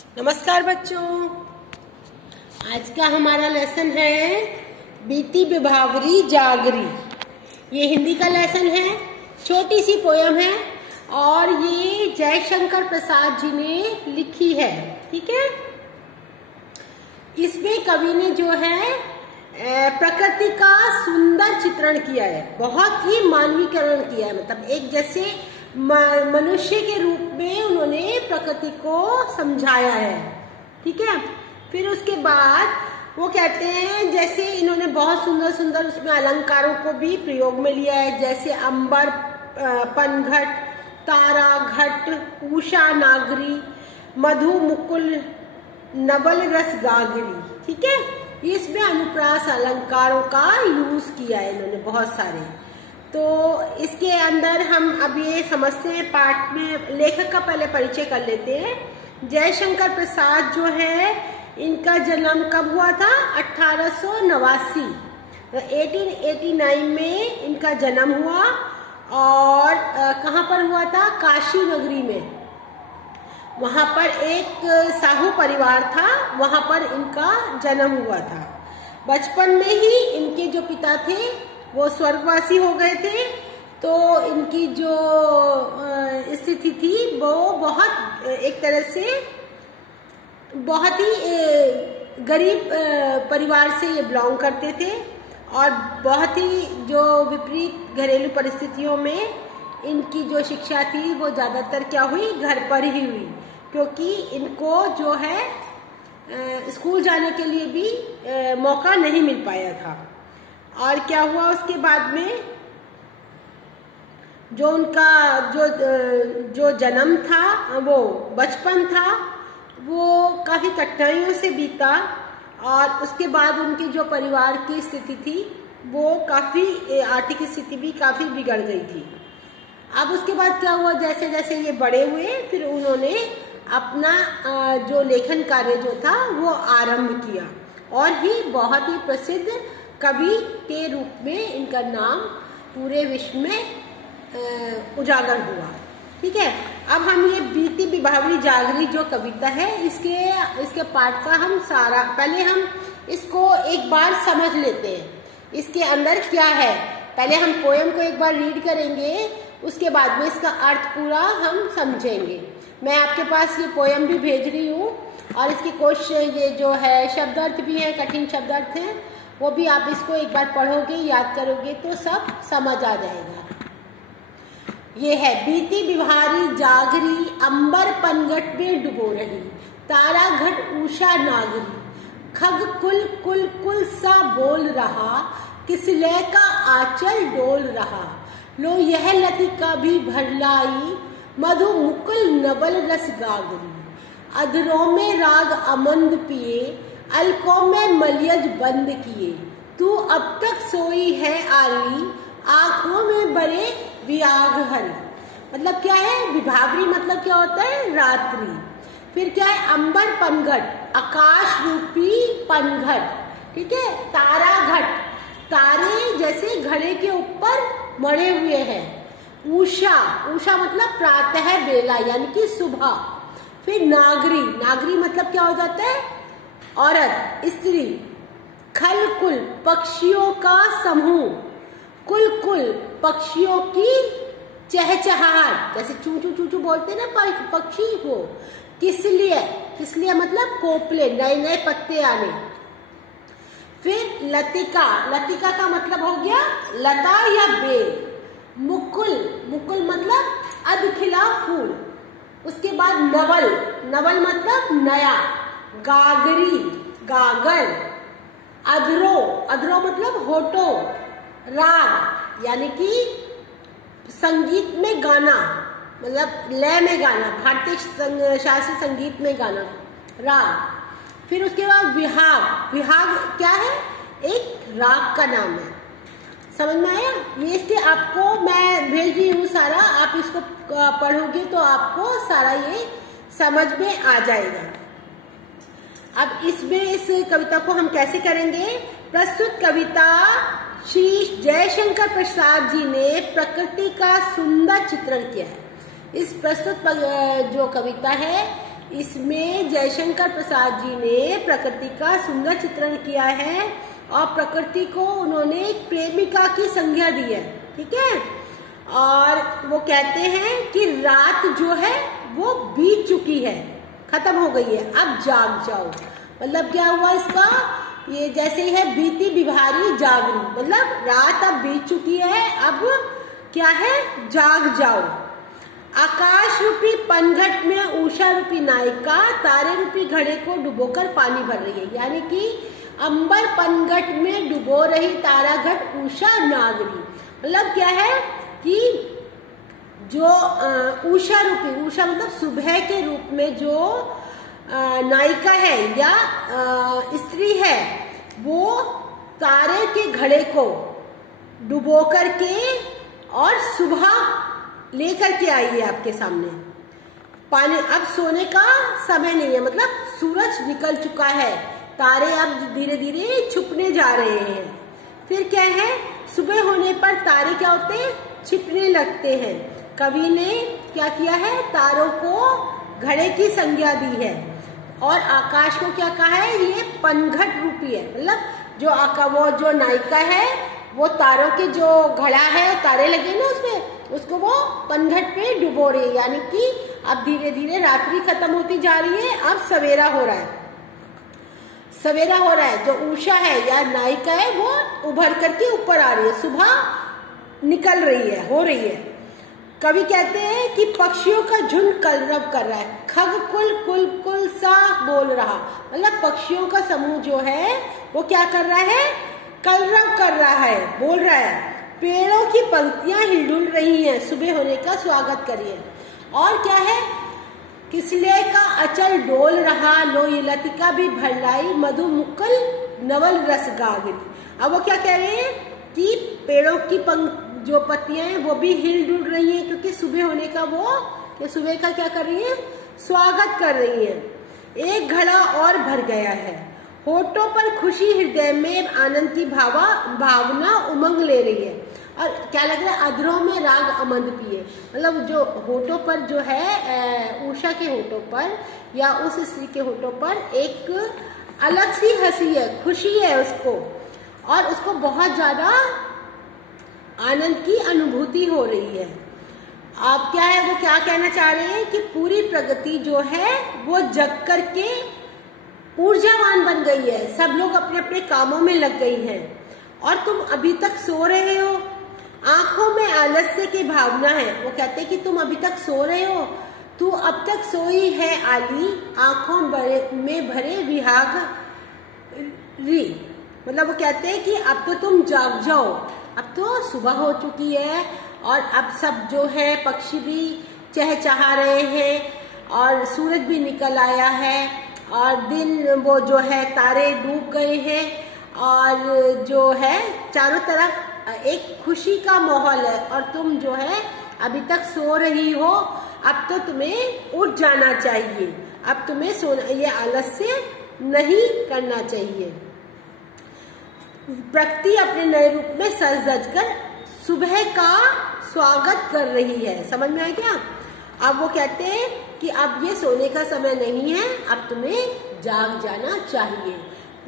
नमस्कार बच्चों, आज का हमारा लेसन है बीती बिभावरी जागरी। ये हिंदी का लेसन है, छोटी सी पोयम है और ये जयशंकर प्रसाद जी ने लिखी है। ठीक है, इसमें कवि ने जो है प्रकृति का सुंदर चित्रण किया है, बहुत ही मानवीकरण किया है। मतलब एक जैसे मनुष्य के रूप में उन्होंने प्रकृति को समझाया है। ठीक है, फिर उसके बाद वो कहते हैं जैसे इन्होंने बहुत सुंदर सुंदर उसमें अलंकारों को भी प्रयोग में लिया है, जैसे अंबर पनघट, तारा घट, उषा नागरी, मधु मुकुल नवल रस गागरी। ठीक है, इसमें अनुप्रास अलंकारों का यूज किया है इन्होंने बहुत सारे। तो इसके अंदर हम अब ये समझते हैं, पाठ में लेखक का पहले परिचय कर लेते हैं। जयशंकर प्रसाद जो है, इनका जन्म कब हुआ था? 1889, 1889 में इनका जन्म हुआ। और कहाँ पर हुआ था? काशी नगरी में। वहां पर एक साहू परिवार था, वहां पर इनका जन्म हुआ था। बचपन में ही इनके जो पिता थे वो स्वर्गवासी हो गए थे, तो इनकी जो स्थिति थी वो बहुत एक तरह से बहुत ही गरीब परिवार से ये बिलोंग करते थे और बहुत ही जो विपरीत घरेलू परिस्थितियों में इनकी जो शिक्षा थी वो ज़्यादातर क्या हुई? घर पर ही हुई, क्योंकि इनको जो है स्कूल जाने के लिए भी मौका नहीं मिल पाया था। और क्या हुआ उसके बाद में? जो उनका जो जन्म था, वो बचपन था, वो काफ़ी कठिनाइयों से बीता। और उसके बाद उनके जो परिवार की स्थिति थी वो काफ़ी आर्थिक स्थिति भी काफ़ी बिगड़ गई थी। अब उसके बाद क्या हुआ? जैसे जैसे ये बड़े हुए, फिर उन्होंने अपना जो लेखन कार्य जो था वो आरंभ किया और ही बहुत ही प्रसिद्ध कवि के रूप में इनका नाम पूरे विश्व में उजागर हुआ। ठीक है, अब हम ये बीती बिभावरी जागरी जो कविता है, इसके पाठ का हम सारा पहले हम इसको एक बार समझ लेते हैं, इसके अंदर क्या है। पहले हम पोएम को एक बार रीड करेंगे, उसके बाद में इसका अर्थ पूरा हम समझेंगे। मैं आपके पास ये पोएम भी भेज रही हूँ और इसकी कोशिश, ये जो है शब्दार्थ भी है, कठिन शब्दार्थ है, वो भी आप इसको एक बार पढ़ोगे, याद करोगे तो सब समझ आ जाएगा। ये है बीती बिभारी जागरी, अंबर पनघट में डुबो रही, तारा घट उषा नागरी, खग कुल कुल कुल सा बोल रहा, किसलय का आंचल डोल रहा, लो यह लतिका भी भरलाई, मधु मुकुल नवल रस गागरी, अधरों में राग अमंद पिए, अलकों में मलियज बंद किए, तू अब तक सोई है आली, आंखों में बड़े वियाग हरी। मतलब क्या है? विभावरी मतलब क्या होता है? रात्रि। फिर क्या है? अंबर पनघट, आकाश रूपी पनघट। ठीक है, तारा घट, तारे जैसे घड़े के ऊपर मड़े हुए हैं। उषा, उषा मतलब प्रातः बेला यानी कि सुबह। फिर नागरी, नागरी मतलब क्या हो जाता है? औरत, स्त्री। खल कुल, पक्षियों का समूह। कुल कुल, पक्षियों की चहचहाहट, जैसे चू चू चू चू बोलते ना पक्षी हो। किसलिए, किसलिए मतलब कोपले, नए नए पत्ते आने। फिर लतिका, लतिका का मतलब हो गया लता या बेल। मुकुल, मुकुल मतलब अध खिला फूल। उसके बाद नवल, नवल मतलब नया। गागरी, गागर। अधरो, अधरो मतलब होठो। राग यानी कि संगीत में गाना, मतलब लय में गाना, भारतीय शास्त्रीय संगीत में गाना, राग। फिर उसके बाद विहाग, विहाग क्या है? एक राग का नाम है। समझ में आया? ये इसके आपको मैं भेज रही हूँ सारा, आप इसको पढ़ोगे तो आपको सारा ये समझ में आ जाएगा। अब इसमें इस कविता को हम कैसे करेंगे? प्रस्तुत कविता श्री जयशंकर प्रसाद जी ने प्रकृति का सुंदर चित्रण किया है। इस प्रस्तुत जो कविता है इसमें जयशंकर प्रसाद जी ने प्रकृति का सुंदर चित्रण किया है और प्रकृति को उन्होंने एक प्रेमिका की संज्ञा दी है, ठीक है। और वो कहते हैं कि रात जो है वो बीत चुकी है, खत्म हो गई है, अब जाग जाओ। मतलब क्या हुआ इसका, ये जैसे ही है बीती बिभारी जागरी, मतलब रात अब बीत चुकी है, अब क्या है, जाग जाओ। आकाश रूपी पनघट में उषा रूपी नायिका तारे रूपी घड़े को डुबोकर पानी भर रही है। यानी कि अंबर पनघट में डुबो रही ताराघट उषा नागरी। मतलब क्या है कि जो उषा रूपी, उषा मतलब सुबह के रूप में जो नायिका है या स्त्री है, वो तारे के घड़े को डुबो करके और सुबह लेकर के आई है आपके सामने पानी। अब सोने का समय नहीं है, मतलब सूरज निकल चुका है, तारे अब धीरे धीरे छुपने जा रहे हैं। फिर क्या है, सुबह होने पर तारे क्या होते हैं, छिपने लगते हैं। कवि ने क्या किया है, तारों को घड़े की संज्ञा दी है और आकाश को क्या कहा है, ये पनघट रूपी है। मतलब वो जो नायिका है वो तारों के जो घड़ा है, तारे लगे ना उसमें, उसको वो पनघट पे डुबो रही है। यानी कि अब धीरे धीरे रात्रि खत्म होती जा रही है, अब सवेरा हो रहा है, सवेरा हो रहा है। जो उषा है या नायिका है वो उभर करके ऊपर आ रही है, सुबह निकल रही है, हो रही है। कवि कहते हैं कि पक्षियों का झुंड कलरव कर रहा है, खगकुल कुल कुल सा बोल रहा। मतलब पक्षियों का समूह जो है वो क्या कर रहा है, कलरव कर रहा है, बोल रहा है। पेड़ों की पंक्तियां हिलडुल रही हैं, सुबह होने का स्वागत करिए। और क्या है, किसले का अचल डोल रहा, लोई लतिका भी भरलाई, मधु मुक्कल नवल रस गागरी। अब वो क्या कह रहे हैं कि पेड़ों की जो पत्तियां हैं वो भी हिल डुल रही हैं, क्योंकि सुबह होने का वो सुबह का क्या कर रही है, स्वागत कर रही है। एक घड़ा और भर गया है, होठों पर खुशी, हृदय में आनंद की भावना उमंग ले रही है। और क्या लग रहा है, अधरों में राग अमंद पिए। मतलब जो होठों पर जो है, उषा के होठों पर या उस स्त्री के होठों पर एक अलग सी हंसी है, खुशी है उसको, और उसको बहुत ज्यादा आनंद की अनुभूति हो रही है। अब क्या है, वो क्या कहना चाह रहे हैं कि पूरी प्रगति जो है वो जग करके ऊर्जावान बन गई है, सब लोग अपने अपने कामों में लग गई हैं और तुम अभी तक सो रहे हो, आंखों में आलस्य की भावना है। वो कहते हैं कि तुम अभी तक सो रहे हो, तू अब तक सोई है आली, आंखों में भरे विहाग री। मतलब वो कहते हैं कि अब तो तुम जाग जाओ, अब तो सुबह हो चुकी है और अब सब जो है पक्षी भी चहचहा रहे हैं और सूरज भी निकल आया है और दिन वो जो है तारे डूब गए हैं और जो है चारों तरफ एक खुशी का माहौल है और तुम जो है अभी तक सो रही हो, अब तो तुम्हें उठ जाना चाहिए, अब तुम्हें सोना, ये आलस्य नहीं करना चाहिए। प्रकृति अपने नए रूप में सज धज कर सुबह का स्वागत कर रही है। समझ में आया क्या? अब वो कहते हैं कि अब ये सोने का समय नहीं है, अब तुम्हें जाग जाना चाहिए।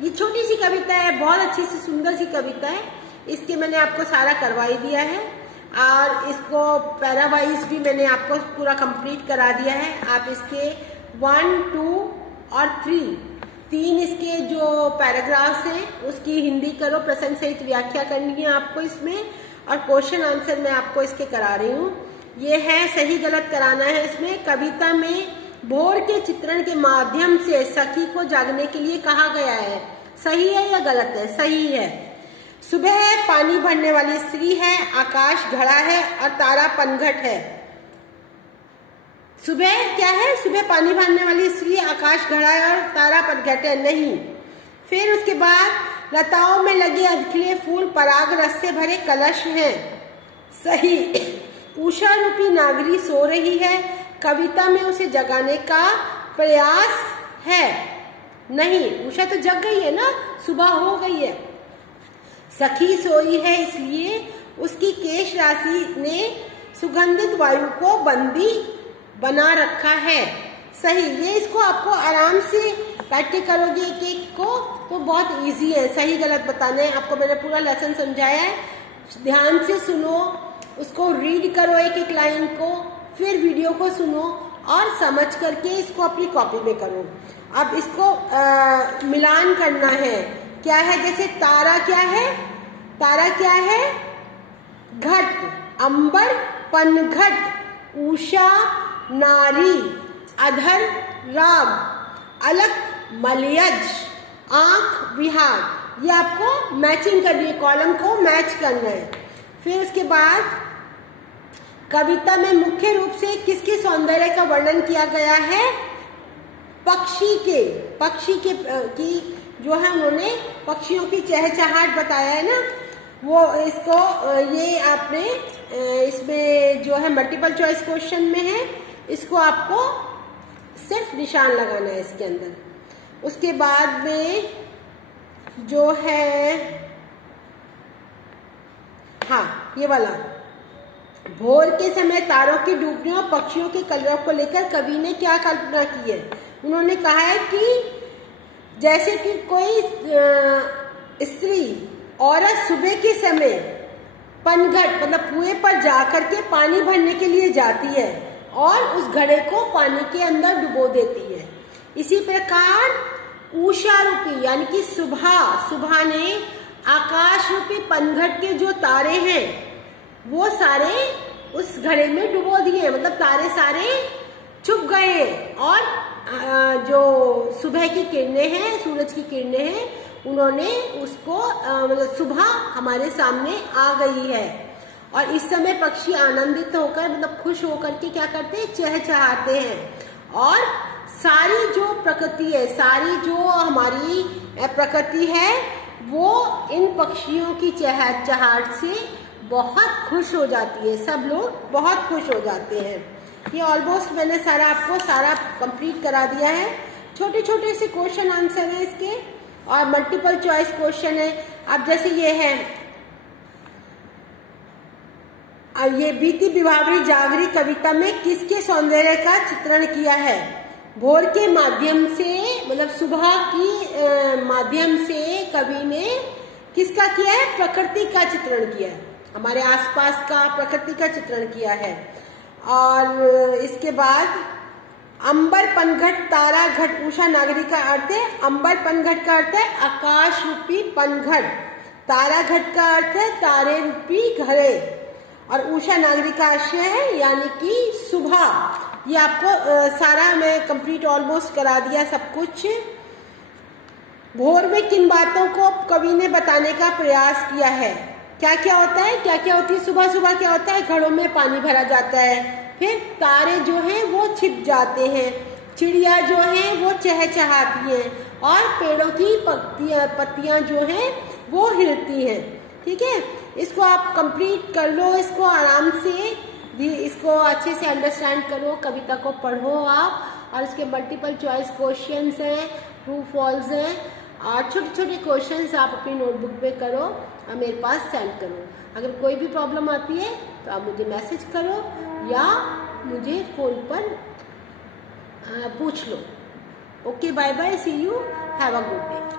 ये छोटी सी कविता है, बहुत अच्छी सी सुंदर सी कविता है। इसके मैंने आपको सारा करवा ही दिया है और इसको पैरावाइज भी मैंने आपको पूरा कंप्लीट करा दिया है। आप इसके 1, 2 और 3 इसके जो पैराग्राफ्स हैं उसकी हिंदी करो, प्रसंग सहित व्याख्या करनी है आपको इसमें, और क्वेश्चन आंसर मैं आपको इसके करा रही हूँ। ये है सही गलत कराना है इसमें। कविता में भोर के चित्रण के माध्यम से सखी को जागने के लिए कहा गया है, सही है या गलत है? सही है। सुबह है, पानी भरने वाली स्त्री है, आकाश घड़ा है और तारा पनघट है। सुबह क्या है? सुबह पानी भरने वाली स्त्री, आकाश घड़ा है और तारा पनघट है। नहीं। फिर उसके बाद लताओं में लगे अधखिले फूल पराग रस से भरे कलश हैं। सही। उषा रूपी नागरी सो रही है, कविता में उसे जगाने का प्रयास है। नहीं, उषा तो जग गई है ना, सुबह हो गई है। सखी सोई है इसलिए उसकी केश राशि ने सुगंधित वायु को बंदी बना रखा है। सही। ये इसको आपको आराम से बैठ के करोगे एक एक को तो बहुत इजी है। सही गलत बताना है। आपको मैंने पूरा लेसन समझाया है, ध्यान से सुनो, उसको रीड करो एक एक लाइन को, फिर वीडियो को सुनो और समझ करके इसको अपनी कॉपी में करो। अब इसको मिलान करना है। क्या है, जैसे तारा क्या है, तारा क्या है, घट, अंबर पनघट, उषा नारी, अधर राग, अलक मलयज, आंख विहार। ये आपको मैचिंग करनी है, कॉलम को मैच करना है। फिर उसके बाद कविता में मुख्य रूप से किसके सौंदर्य का वर्णन किया गया है, पक्षी के की जो है उन्होंने पक्षियों की चहचहाट बताया है ना, वो इसको ये आपने इसमें जो है मल्टीपल चॉइस क्वेश्चन में है, इसको आपको सिर्फ निशान लगाना है इसके अंदर। उसके बाद में जो है, हाँ ये वाला, भोर के समय तारों की डूबने और पक्षियों के कलरव को लेकर कवि ने क्या कल्पना की है। उन्होंने कहा है कि जैसे कि कोई स्त्री औरत सुबह के समय पनघट मतलब कुएं पर जाकर के पानी भरने के लिए जाती है और उस घड़े को पानी के अंदर डुबो देती है। इसी प्रकार उषा रूपी यानी कि सुबह ने आकाश रूपी पनघट के जो तारे हैं वो सारे उस घड़े में डुबो दिए, मतलब तारे सारे छुप गए और जो सुबह की किरणें हैं, सूरज की किरणें हैं, उन्होंने उसको मतलब सुबह हमारे सामने आ गई है। और इस समय पक्षी आनंदित होकर मतलब खुश होकर के क्या करते हैं, चहचहाते हैं। और सारी जो प्रकृति है, सारी जो हमारी प्रकृति है, वो इन पक्षियों की चहचहाट से बहुत खुश हो जाती है। सब लोग बहुत खुश हो जाते हैं। ये ऑलमोस्ट मैंने आपको सारा कंप्लीट करा दिया है। छोटे छोटे से क्वेश्चन आंसर है इसके और मल्टीपल चॉइस क्वेश्चन है। अब जैसे ये है, अब ये बीती बिभावरी जागरी कविता में किसके सौंदर्य का चित्रण किया है। भोर के माध्यम से मतलब सुबह की माध्यम से कवि ने किसका किया है, प्रकृति का चित्रण किया है, हमारे आसपास का प्रकृति का चित्रण किया है। और इसके बाद अंबर पनघट तारा घट उषा नागरी का अर्थ है, अंबर पनघट का अर्थ है आकाश रूपी पनघट, तारा घट का अर्थ है तारे रूपी घड़े और उषा नागरी का आशय है यानी कि सुबह। ये आपको सारा मैं कंप्लीट ऑलमोस्ट करा दिया सब कुछ। भोर में किन बातों को कवि ने बताने का प्रयास किया है, क्या क्या होता है, क्या क्या होती है, सुबह सुबह क्या होता है, घड़ों में पानी भरा जाता है, फिर तारे जो हैं वो छिप जाते हैं, चिड़िया जो हैं वो चहचहाती हैं और पेड़ों की पत्तियां जो हैं वो हिलती हैं। ठीक है, इसको आप कंप्लीट कर लो, इसको आराम से इसको अच्छे से अंडरस्टैंड करो, कविता को पढ़ो आप। और इसके मल्टीपल चॉइस क्वेश्चंस हैं, ट्रू फॉल्स हैं और छोटे छोटे क्वेश्चंस आप अपनी नोटबुक पे करो और मेरे पास सेंड करो। अगर कोई भी प्रॉब्लम आती है तो आप मुझे मैसेज करो या मुझे फोन पर पूछ लो। Okay, bye bye, see you, have a good day.